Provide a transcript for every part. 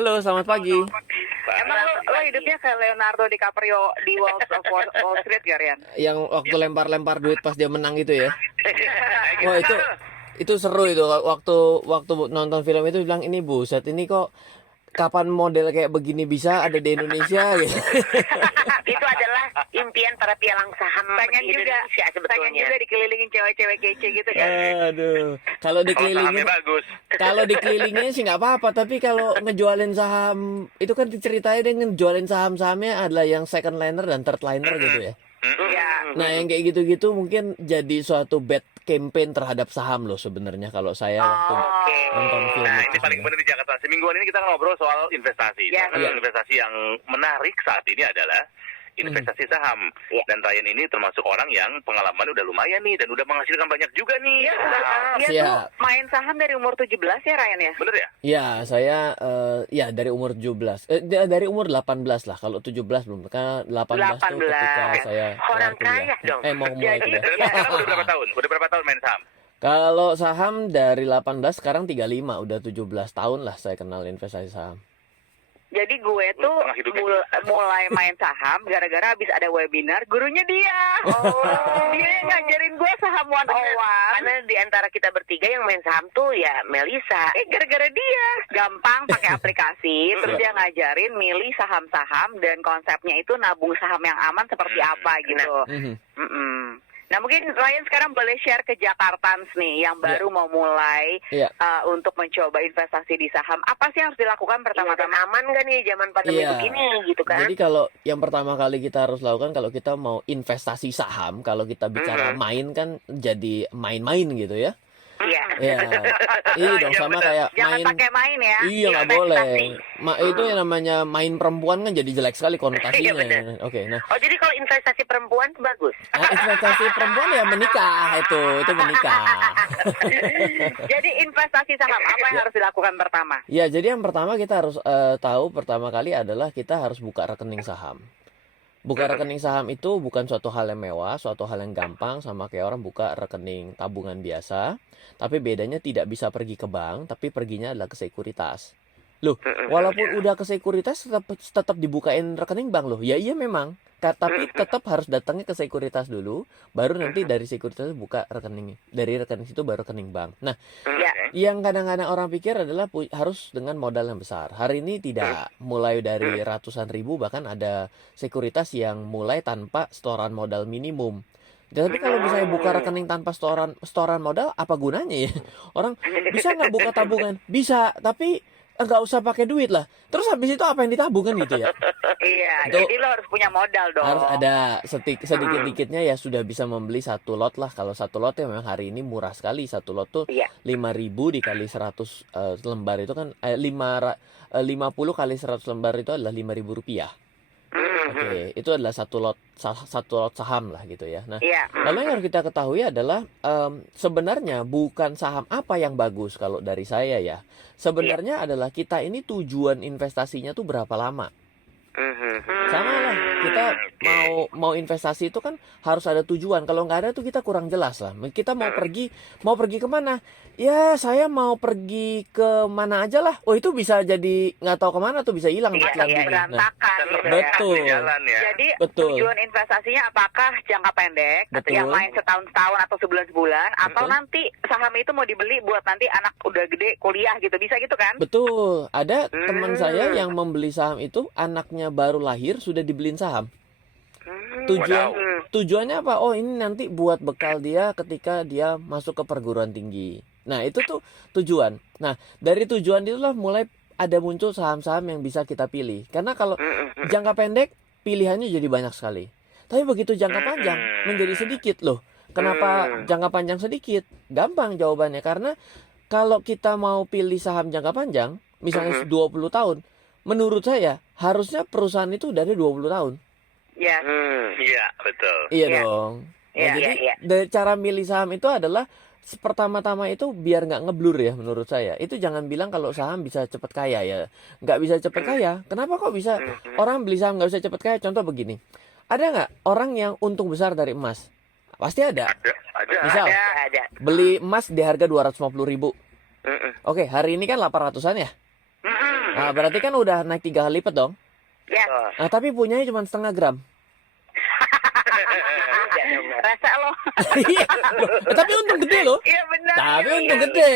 Halo, selamat pagi. Emang lo hidupnya kayak Leonardo DiCaprio di Wall Street gak, Rian? Yang waktu lempar-lempar duit pas dia menang itu ya. Gitu. Oh, itu seru itu waktu nonton film itu bilang ini buset ini kok kapan model kayak begini bisa ada di Indonesia gitu. Itu adalah impian para pialang saham Pengen di juga, Indonesia sebetulnya. pengen juga dikelilingin cewek-cewek kece gitu kan? Aduh, kalau dikelilingin bagus. kalau dikelilingin sih nggak apa-apa, tapi kalau ngejualin saham itu kan ceritanya dia ngejualin saham-sahamnya adalah yang second liner dan third liner gitu ya. Iya. Nah, yang kayak gitu-gitu mungkin jadi suatu bad campaign terhadap saham loh sebenarnya kalau saya waktu nonton film Nah, itu. ini paling benar di Jakarta. Semingguan ini kita ngobrol soal investasi. Ya, Salah satu investasi yang menarik saat ini adalah investasi saham. Ya. Dan Ryan ini termasuk orang yang pengalaman udah lumayan nih dan udah menghasilkan banyak juga nih. Iya, Nah, dia Siap. tuh main saham dari umur 17 ya, Ryan ya? bener ya? Ya, saya ya dari umur 17. Dari umur 18 lah. Kalau 17 belum. Karena 18 tuh ketika 18. saya Orang kelar kuliah. kaya dong. Mau mulai Jadi, kuliah. Dan sekarang udah berapa tahun? Udah berapa tahun main saham? Kalau saham dari 18 sekarang 35, udah 17 tahun lah saya kenal investasi saham. Jadi gue tuh Tengah hidupnya. mulai main saham gara-gara habis ada webinar gurunya dia. Dia yang ngajarin gue saham 101. Karena di antara kita bertiga yang main saham tuh ya Melisa. Gara-gara dia gampang pakai aplikasi, terus dia ngajarin milih saham-saham dan konsepnya itu nabung saham yang aman seperti apa gitu. Mhm. Mm-mm. Nah mungkin Ryan sekarang boleh share ke Jakartans nih yang baru mau mulai Iya. untuk mencoba investasi di saham. Apa sih yang harus dilakukan Pertama-tama pertama-tama? aman gak nih zaman pandemi Iya. begini gitu kan? Jadi kalau yang pertama kali kita harus lakukan kalau kita mau investasi saham, kalau kita bicara main kan jadi main-main gitu ya. Iya. Ya, iya dong Iya, sama benar. kayak Jangan main. pakai main ya. Iya nggak investasi. boleh. Itu yang namanya main perempuan kan jadi jelek sekali konotasinya. Iya, benar. Oke, nah Oh jadi kalau investasi perempuan tuh bagus. investasi perempuan ya menikah itu menikah. Jadi investasi saham apa yang harus dilakukan pertama? Ya, jadi yang pertama kita harus tahu pertama kali adalah kita harus buka rekening saham. Buka rekening saham itu bukan suatu hal yang mewah, suatu hal yang gampang sama kayak orang buka rekening tabungan biasa. Tapi bedanya tidak bisa pergi ke bank, tapi perginya adalah ke sekuritas. Loh, walaupun udah ke sekuritas tetap dibukain rekening bank loh. Ya iya memang. Tapi tetap harus datangnya ke sekuritas dulu, baru nanti dari sekuritas buka rekening. Dari rekening situ baru rekening bank. Nah, Ya. yang kadang-kadang orang pikir adalah harus dengan modal yang besar. Hari ini tidak, mulai dari ratusan ribu, bahkan ada sekuritas yang mulai tanpa setoran modal minimum. Tapi kalau misalnya buka rekening tanpa setoran modal, apa gunanya ya? Orang bisa nggak buka tabungan? Bisa, tapi nggak usah pakai duit lah. Terus habis itu apa yang ditabung kan gitu ya? Iya, Itu- jadi lo harus punya modal dong. Harus ada sedikit-dikitnya ya sudah bisa membeli satu lot lah. Kalau satu lot ya memang hari ini murah sekali. Satu lot tuh Iya. 5.000 dikali 100 lembar itu kan 50 kali 100 lembar itu adalah 5.000 rupiah. Oke, itu adalah satu lot saham lah gitu ya. Nah, Iya. lalu yang harus kita ketahui adalah sebenarnya bukan saham apa yang bagus kalau dari saya ya. Sebenarnya adalah kita ini tujuan investasinya tuh berapa lama. Sama lah, kita mau investasi itu kan harus ada tujuan. Kalau nggak ada tuh kita kurang jelas lah. Kita mau pergi kemana? Ya saya mau pergi ke mana aja lah. Oh itu bisa jadi nggak tahu kemana tuh bisa hilang di iklan iya, ini. Nah, Berantakan gitu ya. betul. Di jalan ya. Jadi Betul. tujuan investasinya apakah jangka pendek atau Betul. yang main setahun-setahun atau sebulan-sebulan atau Betul. nanti saham itu mau dibeli buat nanti anak udah gede kuliah gitu, bisa gitu kan? Betul. Ada teman saya yang membeli saham itu anaknya baru lahir sudah dibeliin saham. Tujuannya apa? Oh ini nanti buat bekal dia ketika dia masuk ke perguruan tinggi. Nah itu tuh tujuan. Nah dari tujuan itulah mulai ada muncul saham-saham yang bisa kita pilih. Karena kalau jangka pendek pilihannya jadi banyak sekali. Tapi begitu jangka panjang menjadi sedikit loh. Kenapa jangka panjang sedikit? Gampang jawabannya. Karena kalau kita mau pilih saham jangka panjang, misalnya 20 tahun, menurut saya harusnya perusahaan itu dari 20 tahun. Ya. Iya, betul. Iya Iya. dong. Nah, Iya, jadi iya. dari cara milih saham itu adalah pertama-tama itu biar nggak ngeblur ya menurut saya. Itu jangan bilang kalau saham bisa cepat kaya ya. Nggak bisa cepat kaya. Kenapa kok bisa orang beli saham nggak bisa cepat kaya? Contoh begini. Ada nggak orang yang untung besar dari emas? Pasti ada. Ada. Misal Ada. beli emas di harga 250.000. Oke, hari ini kan 800-an ya. Nah, berarti kan udah naik 3 kali lipat dong. Yes. Nah, tapi punyanya cuma setengah gram. Rasa lo. Iya, loh, tapi untung gede loh. Iya benar. Tapi untung gede,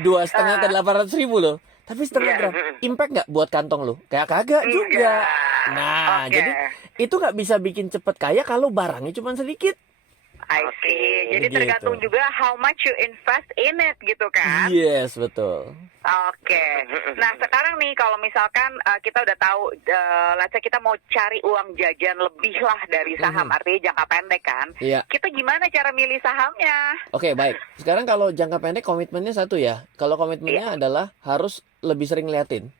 2,5 ke 800.000 loh. Tapi setengah gram, impact nggak buat kantong lo? Kayak kagak juga. Nah, Oke. jadi itu nggak bisa bikin cepet kaya kalau barangnya cuma sedikit. I see. Jadi Begitu. tergantung juga how much you invest in it gitu kan. Yes, betul. Oke. Nah sekarang nih kalau misalkan kita udah tahu, let's say kita mau cari uang jajan lebih lah dari saham, artinya jangka pendek kan. Iya. Kita gimana cara milih sahamnya? Oke, baik. Sekarang kalau jangka pendek komitmennya satu ya. Kalau komitmennya adalah harus lebih sering liatin.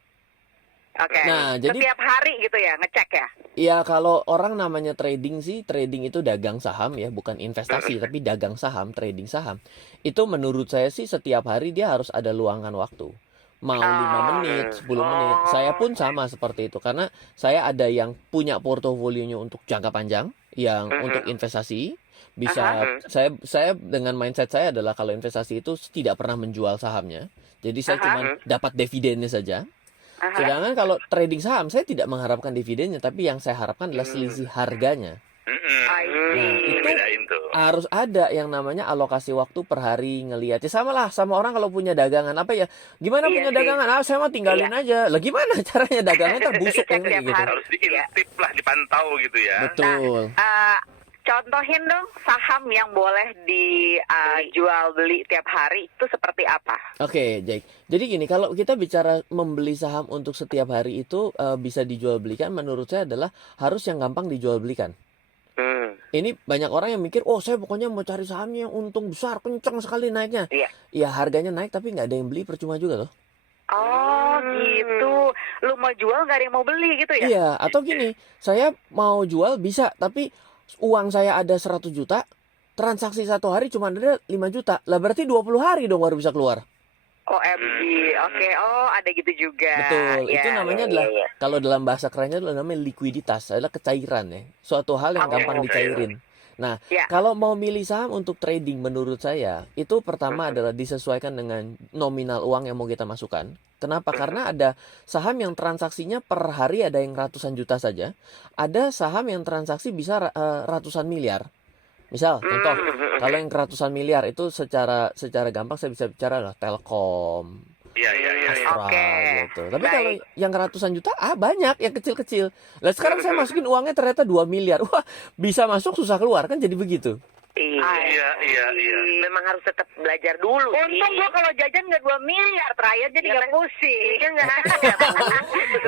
Oke. Nah, jadi- Setiap hari gitu ya, ngecek ya? Ya kalau orang namanya trading sih, trading itu dagang saham ya, bukan investasi, tapi dagang saham, trading saham. Itu menurut saya sih setiap hari dia harus ada luangkan waktu. Mau 5 menit, 10 menit. Saya pun sama seperti itu karena saya ada yang punya portofolionya untuk jangka panjang, yang untuk investasi. Bisa saya dengan mindset saya adalah kalau investasi itu tidak pernah menjual sahamnya. Jadi saya cuma dapat dividennya saja. Sedangkan kalau trading saham saya tidak mengharapkan dividennya, tapi yang saya harapkan adalah selisih harganya. I Nah, see. itu Bedain tuh. harus ada yang namanya alokasi waktu per hari ngelihat. Ya sama lah sama orang kalau punya dagangan apa ya? Gimana Iya punya sih. dagangan? Ah, saya mah tinggalin aja. Lah gimana caranya dagangan terbusuk yang Setiap gitu. hari. Harus diintip lah, dipantau gitu ya. Betul. Contohin dong saham yang boleh dijual beli tiap hari itu seperti apa? Oke, Jake. Jadi gini, kalau kita bicara membeli saham untuk setiap hari itu bisa dijual belikan, menurut saya adalah harus yang gampang dijual belikan. Ini banyak orang yang mikir, oh saya pokoknya mau cari sahamnya yang untung besar, kenceng sekali naiknya. Iya. Ya harganya naik tapi nggak ada yang beli, percuma juga loh. Oh gitu, lu mau jual nggak ada yang mau beli gitu ya? Iya, atau gini, saya mau jual bisa, tapi uang saya ada 100 juta, transaksi satu hari cuma ada 5 juta. Lah berarti 20 hari dong baru bisa keluar. OMG, oke, oh ada gitu juga. Betul, Ya, itu namanya iya, adalah, iya. kalau dalam bahasa kerennya adalah namanya likuiditas, adalah kecairan ya. Suatu hal yang Oke, gampang dicairin. Nah, Ya. kalau mau milih saham untuk trading menurut saya, itu pertama adalah disesuaikan dengan nominal uang yang mau kita masukkan. Kenapa? Karena ada saham yang transaksinya per hari ada yang ratusan juta saja. Ada saham yang transaksi bisa ratusan miliar. Misal, contoh, kalau yang ratusan miliar itu secara gampang saya bisa bicara lah Telkom, Iya, iya, iya. Astra Oke, gitu. Tapi baik. kalau yang ratusan juta, banyak yang kecil-kecil. Lah sekarang saya masukin uangnya ternyata 2 miliar. Wah, bisa masuk susah keluar kan jadi begitu. Iya, iya, iya. Memang harus tetap belajar dulu. Untung gua kalau jajan nggak 2 miliar terakhir jadi nggak pusing. Iya nggak?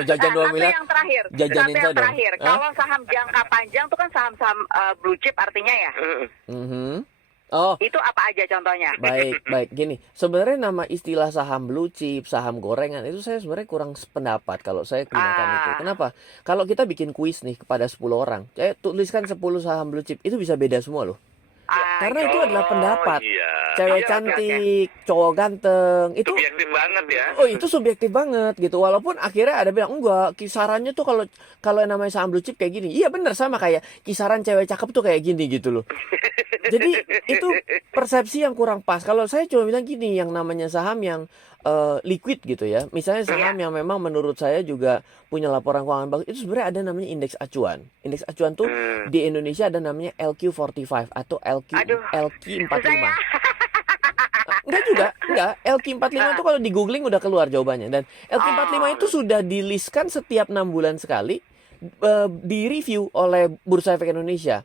Jajan 2 Satu miliar. yang terakhir. Jajanin Satu saya yang dong. terakhir. Hah? Kalau saham jangka panjang tuh kan saham-saham blue chip artinya ya. Mhm. Oh, Itu apa aja contohnya? baik, baik. Gini, sebenarnya nama istilah saham blue chip, saham gorengan itu saya sebenarnya kurang sependapat kalau saya gunakan itu. Kenapa? Kalau kita bikin kuis nih kepada 10 orang, tuliskan 10 saham blue chip, itu bisa beda semua loh. Karena itu adalah pendapat. Iya. Cewek Iya, cantik, cowok ganteng, itu subjektif banget ya. oh itu subjektif banget gitu. Walaupun akhirnya ada bilang enggak, kisarannya tuh kalau yang namanya saham blue chip kayak gini. Iya bener, sama kayak kisaran cewek cakep tuh kayak gini gitu loh. Jadi itu persepsi yang kurang pas. Kalau saya cuma bilang gini, yang namanya saham yang liquid gitu ya. Misalnya saham yang memang menurut saya juga punya laporan keuangan bagus. Itu sebenarnya ada namanya indeks acuan. Indeks acuan tuh di Indonesia ada namanya LQ45 atau LQ45. Saya Enggak juga, enggak. LQ45 itu kalau di googling udah keluar jawabannya. Dan LQ45 itu sudah di-listkan setiap 6 bulan sekali, di review oleh Bursa Efek Indonesia.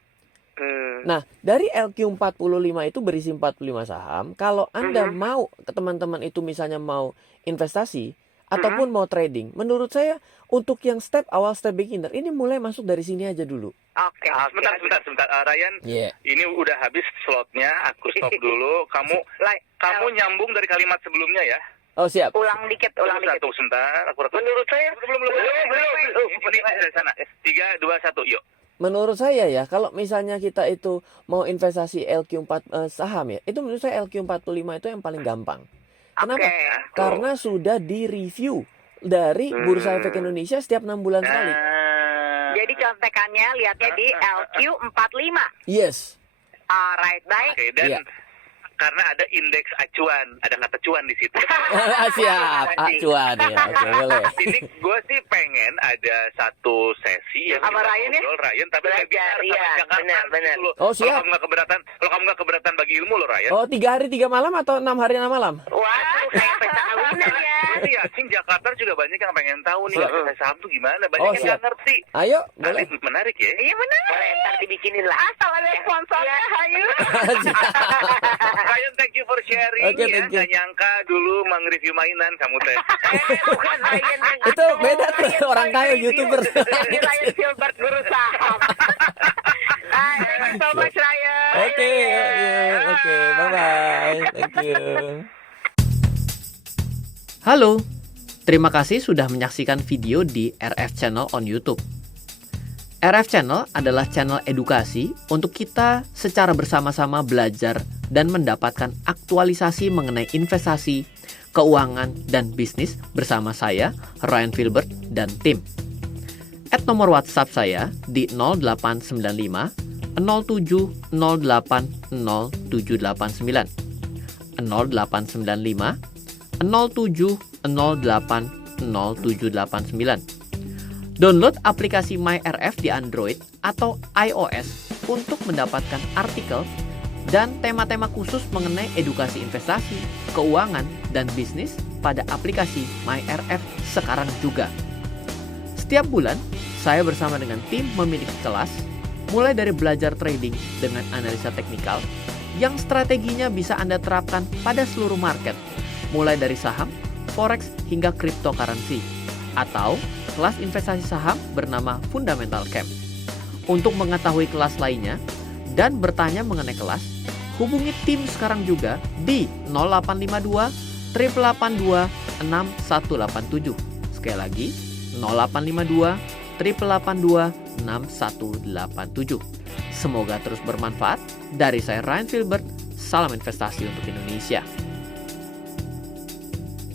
Nah, dari LQ45 itu berisi 45 saham. Kalau Anda mau, teman-teman itu misalnya mau investasi ataupun mau trading, menurut saya untuk yang step awal, step beginner, ini mulai masuk dari sini aja dulu. Oke. Sebentar. Ryan, Iya. ini udah habis slotnya. Aku stop dulu. Kamu nyambung dari kalimat sebelumnya ya. Oh, siap. Ulang dikit. Satu sebentar. Menurut saya belum. Ini dari sana. 3, 2, 1, yuk. Menurut saya ya, kalau misalnya kita itu mau investasi LQ4 saham ya, itu menurut saya LQ45 itu yang paling gampang. Kenapa? Oke. Karena sudah di-review dari Bursa Efek Indonesia setiap 6 bulan sekali. Jadi contekannya lihatnya di LQ45. Yes. Alright, baik. Oke, dan Iya. karena ada indeks acuan, ada kata cuan di situ. Siap, acuan ya. Oke, boleh. Ini gue sih pengen ada satu sesi yang Sama kita Ryan ya? ngobrol, Ryan, tapi Belajar, webinar sama iya, Jakarta benar. gitu loh. Oh, Kalau siap. kamu nggak keberatan bagi ilmu loh, Ryan. Oh, 3 hari 3 malam atau 6 hari 6 malam? Waduh, kayak pesta kawinan ya. Berarti yakin Jakarta juga banyak yang pengen tahu nih investasi saham tuh gimana. Banyak Oh, yang siap. nggak ngerti. Ayo, Nanti boleh. menarik ya. Iya benar. Boleh, ntar dibikinin lah. Asal ada sponsornya, hayu. Ryan, thank you for sharing. Oke, ya. thank you. Nggak nyangka dulu nge-review mainan kamu teh. Bukan Ryan yang Itu beda tuh, orang kaya YouTuber. Ini Ryan Filbert guru saham. Hai, thank you so much Ryan. Oke, oke, bye-bye. Thank you. Halo, terima kasih sudah menyaksikan video di RF Channel on YouTube. RF Channel adalah channel edukasi untuk kita secara bersama-sama belajar dan mendapatkan aktualisasi mengenai investasi, keuangan, dan bisnis bersama saya, Ryan Filbert, dan tim. Add nomor WhatsApp saya di 0895 07 08 0789 0895 07 08 0789. Download aplikasi MyRF di Android atau iOS untuk mendapatkan artikel dan tema-tema khusus mengenai edukasi investasi, keuangan, dan bisnis pada aplikasi MyRF sekarang juga. Setiap bulan, saya bersama dengan tim memiliki kelas, mulai dari belajar trading dengan analisa teknikal, yang strateginya bisa Anda terapkan pada seluruh market, mulai dari saham, forex, hingga cryptocurrency, atau kelas investasi saham bernama Fundamental Camp. Untuk mengetahui kelas lainnya dan bertanya mengenai kelas, hubungi tim sekarang juga di 0852 882 6187. Sekali lagi, 0852 882 6187. Semoga terus bermanfaat. Dari saya Ryan Filbert, salam investasi untuk Indonesia.